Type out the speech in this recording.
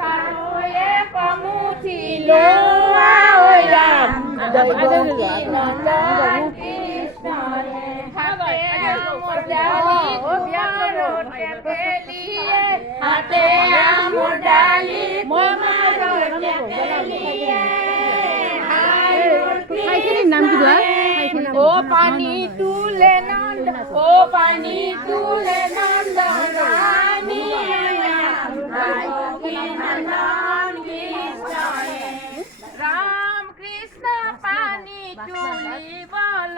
তাৰোয়ে কমুঠিলো ঐ ৰাম জয়ৱতী নন্দন কৃষ্ণৰে হাতে আমৰ ডালি তোমাৰতে পেলিয়ে হাতে আমৰ ডালি তোমাৰতে পেলিয়ে নাম কি দোৱা ও পানী তুলে নন্দ ও পানী তুলে নন্দ ৰানী ৰাম কৃষ্ণ পানী তুলিবলৈ